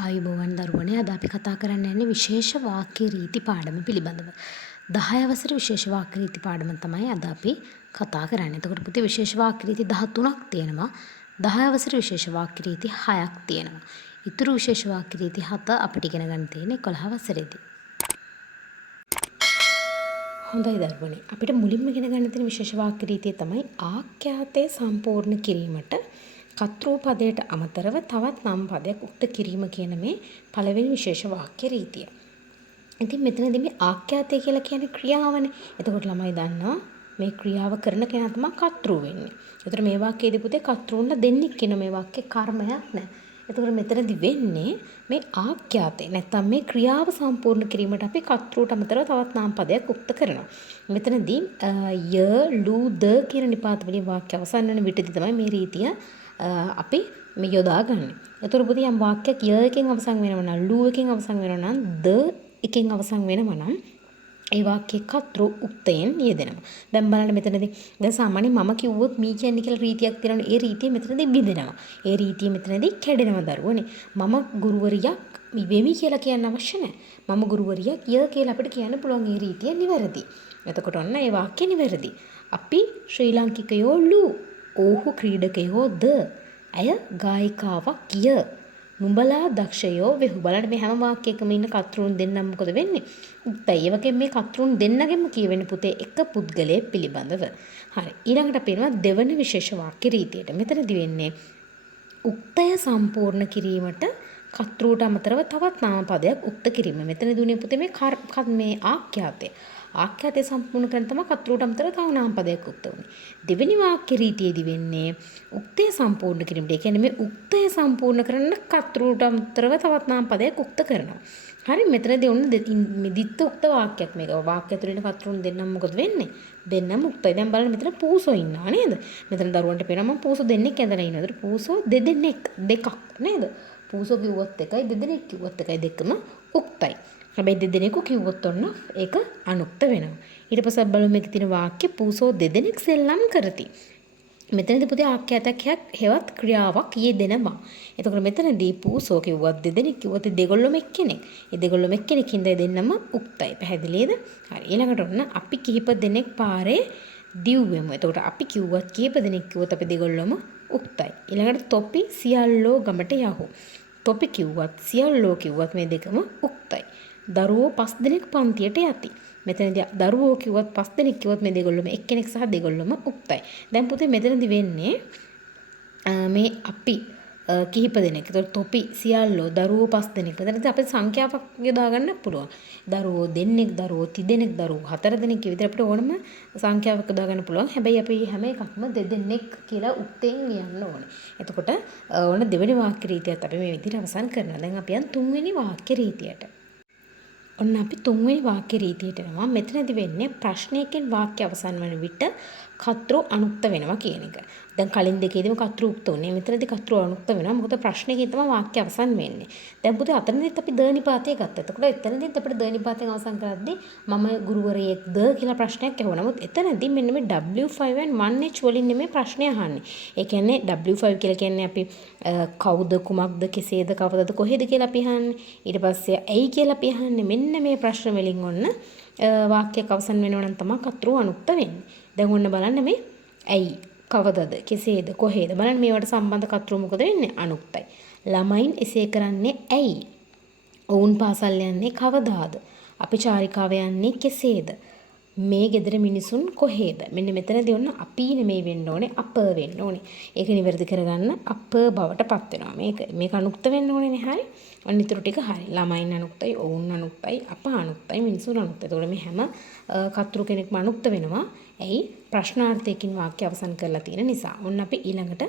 ආයුබෝවන් දරුවනේ අද අපි කතා කරන්න යන්නේ විශේෂ වාක්‍ය රීති පාඩම පිළිබඳව. 10 වසර විශේෂ වාක්‍ය රීති පාඩම තමයි අද අපි කතා කරන්නේ. එතකොට පුතේ විශේෂ වාක්‍ය රීති 13ක් තියෙනවා. 10 වසර විශේෂ වාක්‍ය රීති 6ක් තියෙනවා. ඊතුරු විශේෂ වාක්‍ය රීති 7 අපිට ඉගෙන ගන්න තියෙන්නේ 11 වසරේදී. හොඳයි දරුවනේ. අපිට මුලින්ම ඉගෙන ගන්න තියෙන විශේෂ වාක්‍ය රීතිය තමයි ආඛ්‍යාතය සම්පූර්ණ කිරීමට කතෘ පදයට අමතරව තවත් නම් පදයක් උක්ත කිරීම කියන මේ පළවෙනි විශේෂ වාක්‍ය රීතිය. ඉතින් මෙතනදී මේ ආඛ්‍යාතය කියලා කියන්නේ ක්‍රියාවනේ. එතකොට ළමයි දන්නවා මේ ක්‍රියාව කරන කෙනා තමයි කතෘ වෙන්නේ. ඒතර මේ වාක්‍යයේදී පුතේ කතෘන්න දෙන්නෙක් කියන මේ වාක්‍යේ කර්මයක් නැහැ. එතකොට මෙතනදී වෙන්නේ මේ ආඛ්‍යාතය නැත්නම් මේ ක්‍රියාව සම්පූර්ණ කිරීමට අපි කතෘට අමතරව තවත් නාම පදයක් උක්ත කරනවා. මෙතනදී ය, ලු, ද කියන නිපාත වලින් වාක්‍ය අවසන් වෙන විටදී තමයි මේ රීතිය අපි මේ යොදාගන්නේ. එතකොට පුතේ යම් වාක්‍යයක් ය එකෙන් අවසන් වෙනවා නම්, ලු එකෙන් අවසන් වෙනවා නම්, ද එකෙන් අවසන් වෙනවා නම් ඒ වාක්‍යයේ කතෘ උක්තයෙන් යෙදෙනවා. දැන් බලන්න මෙතනදී දැන් සාමාන්‍යයෙන් මම කිව්වොත් මී කියන්නේ කියලා රීතියක් තියෙනවනේ. ඒ රීතිය මෙතනදී බිඳෙනවා. ඒ රීතිය මෙතනදී කැඩෙනවා දරුවනේ. මම ගුරුවරියක් වෙමි කියලා කියන්න අවශ්‍ය නැහැ. මම ගුරුවරියක් ය කියලා අපිට කියන්න පුළුවන්. ඒ රීතිය නිවැරදි. එතකොට ඔන්න ඒ වාක්‍ය නිවැරදි. අපි ශ්‍රී ලාංකිකයෝ ලු, ඔහු ක්‍රීඩකයෝ ද, ඇය ගායිකාවක් ය, නුඹලා දක්ෂයෝ වෙහු. බලන්න මේ හැම වාක්‍යයකම ඉන්න කතෘන් දෙන්නම් මොකද වෙන්නේ? උක්තයි. ඒ වගේම මේ කතෘන් දෙන්නගෙම කියවෙන්නේ පුතේ එක පුද්ගලයෙක් පිළිබඳව. හරි. ඊළඟට අපි එනවා දෙවන විශේෂ වාක්‍ය රීතියට. මෙතනදී වෙන්නේ උක්තය සම්පූර්ණ කිරීමට කතෘට අමතරව තවත් නාම පදයක් උක්ත කිරීම. මෙතනදී දුන්නේ පුතේ මේ ආඛ්‍යාතය. ආඛ්‍යාතය සම්පූර්ණ කරන තමයි කතෘට අමතරව තව නාම පදයක් උක්ත වුනේ. දෙවෙනි වාක්‍ය රීතියේදී වෙන්නේ උක්තය සම්පූර්ණ කිරීමට. ඒ කියන්නේ මේ උක්තය සම්පූර්ණ කරන කතෘට අමතරව තවත් නාම පදයක් උක්ත කරනවා. හරි. මෙතනදී ඔන්න දිත්ත උක්ත වාක්‍යයක් මේක. වාක්‍ය ඇතුළේ කතෘන් දෙන්නම් මොකද වෙන්නේ? දෙන්නම උක්තයි. දැන් බලන්න මෙතන පූසෝ ඉන්නවා නේද? මෙතන දරුවන්ට පේනවා මම පූසෝ දෙන්නෙක් ඇඳලා ඉන්නවා. ඒතර පූසෝ දෙදෙනෙක් දෙකක් නේද? පූසෝ කිව්වොත් එකයි දෙදෙනෙක් කිව්වොත් එකයි දෙකම උක්තයි. හැබැයි දෙදෙනෙකු කිව්වොත් ඔන්න ඒක අනුක්ත වෙනවා. ඊට පස්සේ බලමු මේකේ තියෙන වාක්‍ය පූසෝ දෙදෙනෙක් සෙල්ලම් කරති. මෙතනදී පුතේ ආඛ්‍යාතයක් හෙවත් ක්‍රියාවක් යෙදෙනවා. එතකොට මෙතනදී පූසෝ කිව්වත් දෙදෙනෙක් කිව්වත් දෙගොල්ලොම එක්කෙනෙක්. ඒ දෙගොල්ලොම එක්කෙනෙක් හින්දා දෙන්නම උක්තයි. පැහැදිලිද? හරි. ඊළඟට ඔන්න අපි කිහිප දෙනෙක් පාරේ දිව්වෙමු. එතකොට අපි කිව්වත් කීප දෙනෙක් කිව්වොත් අපි දෙගොල්ලොම උක්තයි. ඊළඟට තොපි සියල්ලෝ ගමට යහු. තොපි කිව්වත් සියල්ලෝ කිව්වත් මේ දෙකම උක්තයි. දරුවෝ 5 දෙනෙක් පන්තියට යති. මෙතනදී දරුවෝ කිව්වත් 5 දෙනෙක් කිව්වත් මේ දෙගොල්ලොම එක්කෙනෙක් සහ දෙගොල්ලොම උක්තයි. දැන් පුතේ මෙතනදී වෙන්නේ මේ අපි කිහිප දෙනෙක්. ඒතකොට තොපි සියල්ලෝ දරුවෝ 5 දෙනෙක්. මෙතනදී අපිට සංඛ්‍යාවක් යොදා ගන්න පුළුවන්. දරුවෝ දෙන්නෙක්, දරුවෝ තිදෙනෙක්, දරුවෝ 4 දෙනෙක් විතර අපිට ඕනම සංඛ්‍යාවක් යොදා ගන්න පුළුවන්. හැබැයි අපි හැම එකක්ම දෙදෙනෙක් කියලා උක්තෙන් ලියන්න ඕනේ. එතකොට ඕන දෙවෙනි වාක්‍ය රීතියත් අපි මේ විදිහට අවසන් කරනවා. දැන් අපි යන් තුන්වෙනි වාක්‍ය රීතියට. ඔන්න අපි තුන්වෙනි වාක්‍ය රීතියට එනවා. මෙතනදී වෙන්නේ ප්‍රශ්නයකින් වාක්‍ය අවසන් වන විට කතෘ අනුක්ත වෙනවා කියන එක. දැන් කලින් දෙකේදීම කතෘ උක්ත වුණේ. මෙතනදී කතෘ අනුක්ත වෙනවා. මොකද ප්‍රශ්නයකින් තමයි වාක්‍ය අවසන් වෙන්නේ. දැන් පුතේ අතනදිත් අපි ද නිපාතය ගත්තා. එතකොට එතනදිත් අපිට ද නිපාතයෙන් අවසන් කරද්දී මම ගුරුවරයෙක්ද කියලා ප්‍රශ්නයක් ඇහුවා. නමුත් එතනදී මෙන්න මේ W5 and 1H වලින් නෙමෙයි ප්‍රශ්නය අහන්නේ. ඒ කියන්නේ W5 කියලා කියන්නේ අපි කවුද, කුමක්ද, කෙසේද, කවදද, කොහෙද කියලා අපි අහන්නේ. ඊට පස්සේ ඇයි කියලා අපි අහන්නේ. මෙන්න මේ ප්‍රශ්න වලින් ඔන්න වාක්‍යයක් අවසන් වෙනවා නම් තමයි කතෘ අනුක්ත වෙන්නේ. දැන් ඔන්න බලන්න මේ ඇයි, කවදද, කෙසේද, කොහේද බලන්න මේවට සම්බන්ධ කතෘ මොකද වෙන්නේ? අනුක්තයි. ළමයින් එසේ කරන්නේ ඇයි? ඔවුන් පාසල් යන්නේ කවදාද? අපි චාරිකාව යන්නේ කෙසේද? මේ ගෙදර මිනිසුන් කොහේද? මෙන්න මෙතනදී ඔන්න අපි නෙමෙයි වෙන්න ඕනේ, අප වෙන්න ඕනේ. ඒක නිවැරදි කරගන්න අප බවට පත් වෙනවා. මේක අනුක්ත වෙන්න ඕනේනේ. හරි. ඔන්න ඊටු ටික හරි. ළමයින් අනුක්තයි, ඔවුන් අනුක්තයි, අප අනුක්තයි, මිනිසුන් අනුක්තයි. ඒතකොට මේ හැම කතෘ කෙනෙක්ම අනුක්ත වෙනවා. ඇයි? ප්‍රශ්නාර්ථයකින් වාක්‍ය අවසන් කරලා තියෙන නිසා. ඔන්න අපි ඊළඟට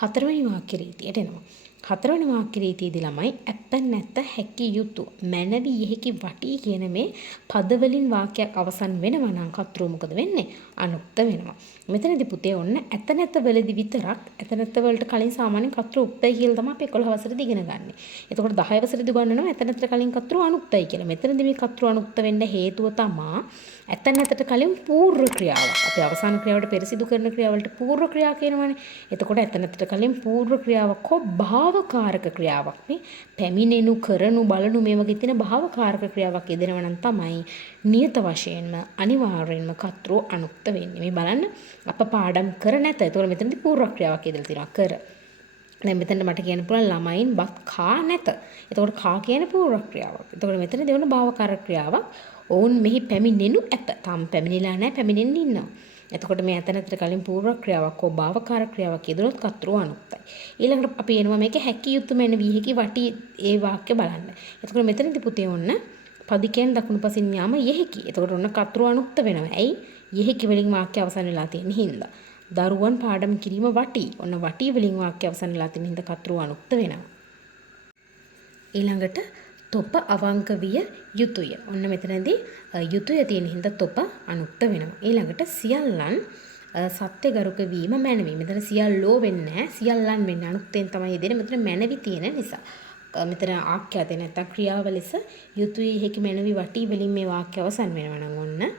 හතරවෙනි වාක්‍ය රීතියට එනවා. හතරවෙනි වාක්‍ය රීතියේදී ළමයි ඇත්ත නැත්ත හැකි යුතු මැනවි යෙහිකි වටී කියන මේ පදවලින් වාක්‍යයක් අවසන් වෙනවා නම් කතෘ මොකද වෙන්නේ? අනුක්ත වෙනවා. මෙතනදී පුතේ ඔන්න ඇත්ත නැත්ත වලදී විතරක් ඇත්ත නැත්ත වලට කලින් සාමාන්‍යයෙන් කතෘ උක්තයි කියලා තමයි අපි 11 වසරේදී ඉගෙන ගන්න. එතකොට 10 වසරේදී උගන්වනවා ඇත්ත නැත්තට කලින් කතෘ අනුක්තයි කියලා. මෙතනදී මේ කතෘ අනුක්ත වෙන්න හේතුව තමයි ඇත්ත නැතට කලින් පූර්ව ක්‍රියාවක්. අපි අවසාන ක්‍රියාවට පෙර සිදු කරන ක්‍රියාවලට පූර්ව ක්‍රියා කියනවනේ. එතකොට ඇත්ත නැතට කලින් පූර්ව ක්‍රියාවක් හෝ භාවකාරක ක්‍රියාවක් මේ පැමිණෙනු කරනු බලනු මේ වගේ තියෙන භාවකාරක ක්‍රියාවක් යෙදෙනවා නම් තමයි නියත වශයෙන්ම අනිවාර්යෙන්ම කර්තෘ අනුක්ත වෙන්නේ. මේ බලන්න අප පාඩම් කර නැත. එතකොට මෙතනදී පූර්ව ක්‍රියාවක් යෙදලා තියෙනවා කර. දැන් මෙතන මට කියන්න පුළුවන් ළමයින් බත් කා නැත. එතකොට කා කියන පූර්ව ක්‍රියාවක්. එතකොට මෙතන දෙවන භාවකාරක ක්‍රියාවක්. ඔවුන් මෙහි පැමිණෙනු ඇත. තාම පැමිණිලා නැහැ, පැමිණෙන්න ඉන්නවා. එතකොට මේ ඇතනතර කලින් පූර්ව ක්‍රියාවක් හෝ භාවකාර ක්‍රියාවක් යෙදුනොත් කර්තෘ අනුක්තයි. ඊළඟට අපි එනවා මේක හැකි යුතු මෙන්න වී හැකි වටි ඒ වාක්‍ය බලන්න. එතකොට මෙතනදී පුතේ ඔන්න පදිකෙන් දකුණු පසින් යාම යෙහිකි. එතකොට ඔන්න කර්තෘ අනුක්ත වෙනවා. ඇයි? යෙහිකි වලින් වාක්‍ය අවසන් වෙලා තියෙන හින්දා. දරුවන් පාඩම් කිරීම වටි. ඔන්න වටි වලින් වාක්‍ය අවසන් වෙලා තියෙන හින්දා කර්තෘ අනුක්ත වෙනවා. ඊළඟට තොප අවංක විය යුතුය. ඔන්න මෙතනදී යුතුය තියෙන හින්දා තොප අනුක්ත වෙනවා. ඊළඟට සියල්ලන් සත්‍යගරුක වීම මැනවි. මෙතන සියල්ලෝ වෙන්නේ නැහැ. සියල්ලන් වෙන්නේ අනුක්තයෙන් තමයි දෙන්නේ. මෙතන මැනවි තියෙන නිසා. මෙතන ආඛ්‍යාතේ නැත්තම් ක්‍රියාව ලෙස යුතුය හැකි මැනවි වටි වලින් මේ වාක්‍ය අවසන් වෙනවා නම් ඔන්න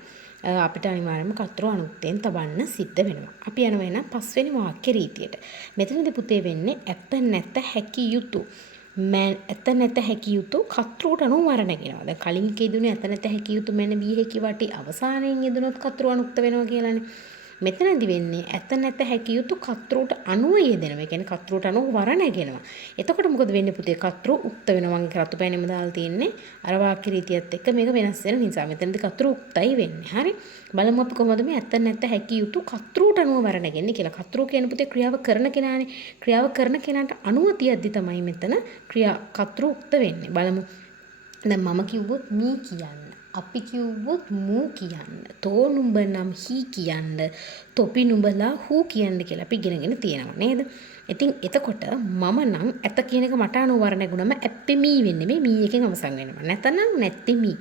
අපිට අනිවාර්යයෙන්ම කර්තෘ අනුක්තයෙන් තබන්න සිද්ධ වෙනවා. අපි යනවා එහෙනම් පස්වෙනි වාක්‍ය රීතියට. මෙතනදී පුතේ වෙන්නේ ඇත නැත හැකි යුතු. ඇත නැත හැකි යුතු කර්තෘට අනුව වර්ණගෙනවා. දැන් කලින් කියදුනේ ඇත නැත හැකි යුතු මෙන්න වී හැකි වටි අවසානයෙන් යෙදුනොත් කර්තෘ අනුක්ත වෙනවා කියලානේ. මෙතනදි වෙන්නේ ඇත නැත හැකි යුතු කර්තෘට අනුව යෙදෙනවා. ඒ කියන්නේ කර්තෘට අනුව වර්ණගෙනවා. එතකොට මොකද වෙන්නේ පුතේ? කර්තෘ උක්ත වෙනවා. මම කර්තෘ පෑනෙම දාලා තියෙන්නේ. අර වාක්‍ය රීතියත් එක්ක මේක වෙනස් වෙන නිසා. මෙතනදි කර්තෘ උක්තයි වෙන්නේ. හරි. බලමු අපි කොහොමද මේ ඇත නැත හැකි යුතු කර්තෘට අනුව වර්ණගෙන්නේ කියලා. කර්තෘ කියන පුතේ ක්‍රියාව කරන කෙනානේ. ක්‍රියාව කරන කෙනාට අනුව තියද්දි තමයි මෙතන කර්තෘ උක්ත වෙන්නේ. බලමු. දැන් මම කිව්වොත් මී කියන්න. අපි කිව්වොත් මූ කියන්න. තෝ නුඹ නම් හී කියන්න. තොපි නුඹලා හූ කියන්න කියලා අපි ඉගෙනගෙන තියෙනවා නේද? ඉතින් එතකොට මම නම් ඇත කියන එක මට අනුවර්ණගුණම ඇප්පෙමි වෙන්නේ. මේ මී එකෙන් අවසන් වෙනවා. නැතනම් නැත්තෙමි.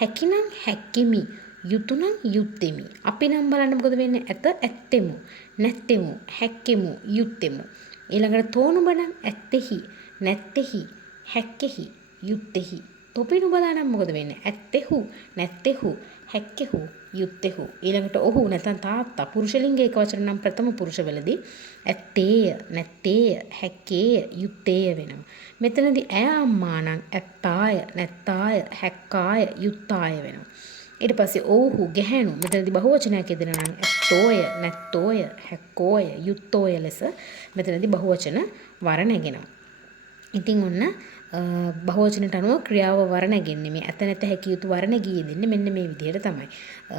හැකිනම් හැක්කෙමි. යුතුයනම් යුත්තෙමි. අපි නම් බලන්න මොකද වෙන්නේ? ඇත ඇත්තෙමු. නැත්තෙමු. හැක්කෙමු. යුත්තෙමු. ඊළඟට තෝ නුඹ නම් ඇත්තෙහි. නැත්තෙහි. හැක්කෙහි. යුත්තෙහි. තොපි නුඹලා නම් මොකද වෙන්නේ? ඇත්තෙහු, නැත්තෙහු, හැක්කෙහු, යුත්තෙහු. ඊළඟට ඔහු නැත්නම් තාත්තා පුරුෂලිංග ඒකවචන නම් ප්‍රථම පුරුෂවලදී ඇත්තේය, නැත්තේය, හැක්කේය, යුත්තේය වෙනවා. මෙතනදී ඈ අම්මා නම් ඇත්තාය, නැත්තාය, හැක්කාය, යුත්තාය වෙනවා. ඊට පස්සේ ඔහු ගැහැණු මෙතනදී බහුවචනයක් යෙදෙනවා නම් ඇත්තෝය, නැත්තෝය, හැක්කෝය, යුත්තෝය ලෙස මෙතනදී බහුවචන වර්ණගෙනවා. ඉතින් ඔන්න බහුවචනට අනුව ක්‍රියාව වර්ණගෙන්නේ මේ ඇත නැත හැකි යුතු වර්ණ ගියේ දෙන්නේ මෙන්න මේ විදිහට තමයි.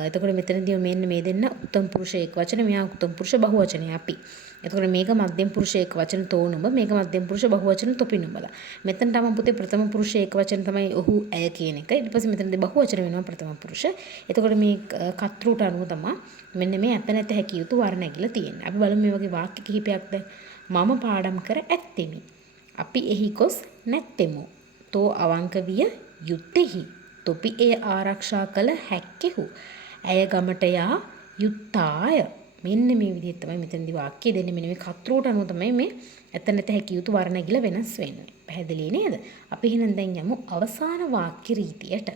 එතකොට මෙතනදී මෙන්න මේ දෙන්න උත්තම පුරුෂ ඒකවචන මෙයා උත්තම පුරුෂ බහුවචනය අපි. එතකොට මේක මධ්‍යම පුරුෂ ඒකවචන තෝනුඹ මේක මධ්‍යම පුරුෂ බහුවචන තොපිනුඹලා. මෙතන තමයි පුතේ ප්‍රථම පුරුෂ ඒකවචන තමයි ඔහු ඇය කියන එක. ඊට පස්සේ මෙතනදී බහුවචන වෙනවා ප්‍රථම පුරුෂ. එතකොට මේ කර්තෘට අනුව තමයි මෙන්න මේ ඇත නැත හැකි යුතු වර්ණ ඇගිලා තියෙන්නේ. අපි බලමු මේ වගේ වාක්‍ය කිහිපයක් දැන් මම පාඩම් කර ඇත්තෙමි. අපි එහි ගොස් නැත්තෙමු. තෝ අවංක විය යුත්තේහි. තොපි එය ආරක්ෂා කළ හැක්කෙහු. ඇය ගමට යා යුත්තාය. මෙන්න මේ විදිහට තමයි මෙතනදී වාක්‍ය දෙන්නේ. මෙන්න මේ කර්තෘට අනුව තමයි මේ ඇත නැත හැකි යුතු වර්ණ ගිල වෙනස් වෙන්නේ. පැහැදිලි නේද? අපි එහෙනම් දැන් යමු අවසාන වාක්‍ය රීතියට.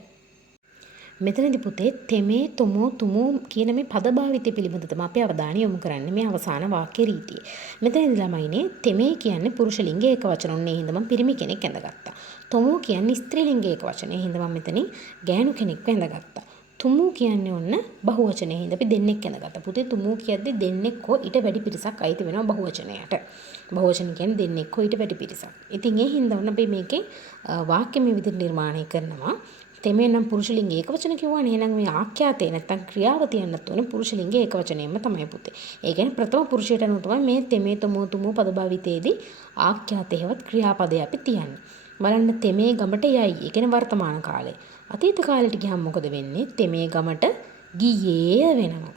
මෙතනදී පුතේ තෙමේ තොමෝ තුමෝ කියන මේ පද භාවිතය පිළිබඳව තමයි අපි අවධානය යොමු කරන්නේ මේ අවසාන වාක්‍ය රීතියේ. මෙතනදී ළමයිනේ තෙමේ කියන්නේ පුරුෂ ලිංග ඒක වචන. ඔන්නේ හින්දා මම පිරිමි කෙනෙක් ඇඳගත්තා. තොමෝ කියන්නේ ස්ත්‍රී ලිංග ඒක වචන. ඒ හින්දා මම මෙතනින් ගෑනු කෙනෙක්ව ඇඳගත්තා. තුමු කියන්නේ ඔන්න බහුවචනයේ හින්දා අපි දෙන්නෙක් ඇඳගත්තා. පුතේ තුමු කියද්දි දෙන්නෙක් හෝ ඊට වැඩි පිරිසක් අයිති වෙනවා බහුවචනයට. බහුවචන කියන්නේ දෙන්නෙක් හෝ ඊට වැඩි පිරිසක්. ඉතින් ඒ හින්දා ඔන්න අපි මේකේ වාක්‍ය මේ විදිහට නිර්මාණය කරනවා. තෙමේ නම් පුරුෂ ලිංග ඒකවචන කිව්වනේ. එහෙනම් මේ ආඛ්‍යාතේ නැත්තම් ක්‍රියාව තියන්නත් ඕනේ පුරුෂ ලිංග ඒකවචනයෙන්ම තමයි පුතේ. ඒ කියන්නේ ප්‍රථම පුරුෂයට අනුව තමයි මේ තෙමේ තොමෝ තුමෝ පද භාවිතයේදී ආඛ්‍යාතේවත් ක්‍රියාපදේ අපි තියන්නේ. බලන්න තෙමේ ගමට යයි. ඒ කියන්නේ වර්තමාන කාලේ. අතීත කාලෙට ගියම මොකද වෙන්නේ? තෙමේ ගමට ගියේ වෙනවා.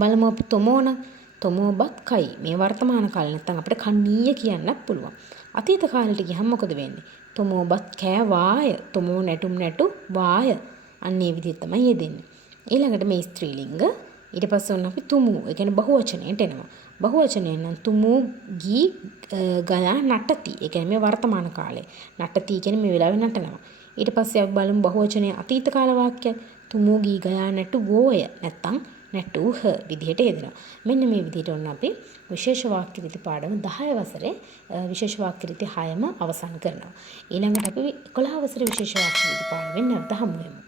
බලමු අපි තොමෝ නම් තොමෝ බත් කයි. මේ වර්තමාන කාලේ නැත්තම් අපිට කන්නීය කියන්නත් පුළුවන්. අතීත කාලෙට ගියම මොකද වෙන්නේ? තොමෝ බත් කෑවාය. තොමෝ නැටුම් නැටු වාය. අන්න ඒ විදිහට තමයි යෙදෙන්නේ. ඊළඟට මේ ස්ත්‍රීලිංග ඊට පස්සේ ඔන්න අපි තුමු. ඒ කියන්නේ බහුවචනයට එනවා. බහුවචනයෙන් නම් තුමු ගී ගයා නටති. ඒ කියන්නේ මේ වර්තමාන කාලේ. නටති කියන්නේ මේ වෙලාවේ නටනවා. ඊට පස්සේ අපි බලමු බහුවචනයේ අතීත කාල වාක්‍යයක්. තුමෝ ගී ගයා නැටුවෝය නැත්තම් නැටූහ විදිහට යෙදෙනවා. මෙන්න මේ විදිහට ඔන්න අපි විශේෂ වාක්‍ය රීති පාඩම 10 වසරේ විශේෂ වාක්‍ය රීති 6ම අවසන් කරනවා. ඊළඟට අපි 11 වසරේ විශේෂ වාක්‍ය රීති පාඩමෙන් නැවත හමු වෙමු.